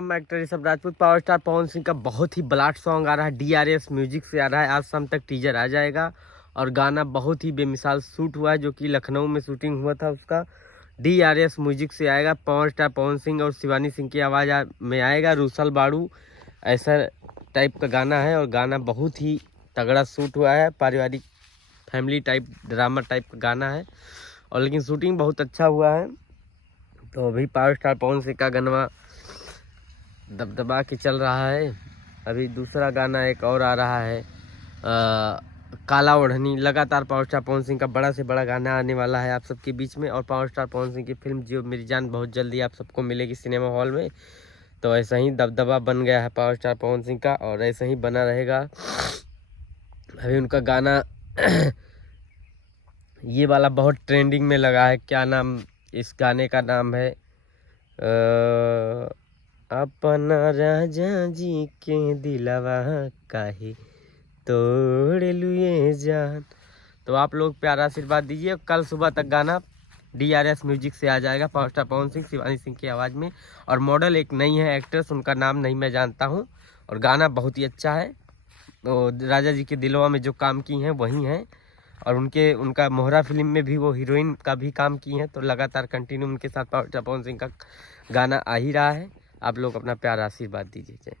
हम actor Rishabh Rajput power star Pawan Singh का बहुत ही ब्लास्ट सॉन्ग आ रहा है, DRS म्यूजिक से आ रहा है। आज शाम तक टीजर आ जाएगा और गाना बहुत ही बेमिसाल शूट हुआ है, जो कि लखनऊ में शूटिंग हुआ था उसका। DRS म्यूजिक से आएगा, पावर स्टार पवन सिंह और शिवानी सिंह की आवाज़ में आएगा। रूसल बाड़ू ऐसा टाइप का गाना है और गाना बहुत ही तगड़ा शूट हुआ है। पारिवारिक फैमिली टाइप ड्रामा टाइप का गाना है और लेकिन शूटिंग बहुत अच्छा हुआ है। तो अभी पावर स्टार पवन सिंह का गाना दबदबा के चल रहा है। अभी दूसरा गाना एक और आ रहा है, काला ओढ़नी। लगातार पावर स्टार पवन सिंह का बड़ा से बड़ा गाना आने वाला है आप सबके बीच में। और पावर स्टार पवन सिंह की फिल्म जियो मेरी जान बहुत जल्दी आप सबको मिलेगी सिनेमा हॉल में। तो ऐसा ही दबदबा बन गया है पावर स्टार पवन सिंह का और ऐसा ही बना रहेगा। अभी उनका गाना ये वाला बहुत ट्रेंडिंग में लगा है। क्या नाम इस गाने का नाम है, अपना राजा जी के दिलवा काहे तोड़ लुए जान। तो आप लोग प्यारा आशीर्वाद दीजिए। कल सुबह तक गाना DRS म्यूजिक से आ जाएगा, पावर स्टार पवन सिंह शिवानी सिंह की आवाज़ में। और मॉडल एक नई है एक्ट्रेस, उनका नाम नहीं मैं जानता हूँ। और गाना बहुत ही अच्छा है। तो राजा जी के दिलवा में जो काम की हैं वही हैं और उनका मोहरा फिल्म में भी वो हीरोइन का भी काम की हैं। तो लगातार कंटिन्यू उनके साथ पावर स्टार पवन सिंह का गाना आ ही रहा है। आप लोग अपना प्यारा आशीर्वाद दीजिए।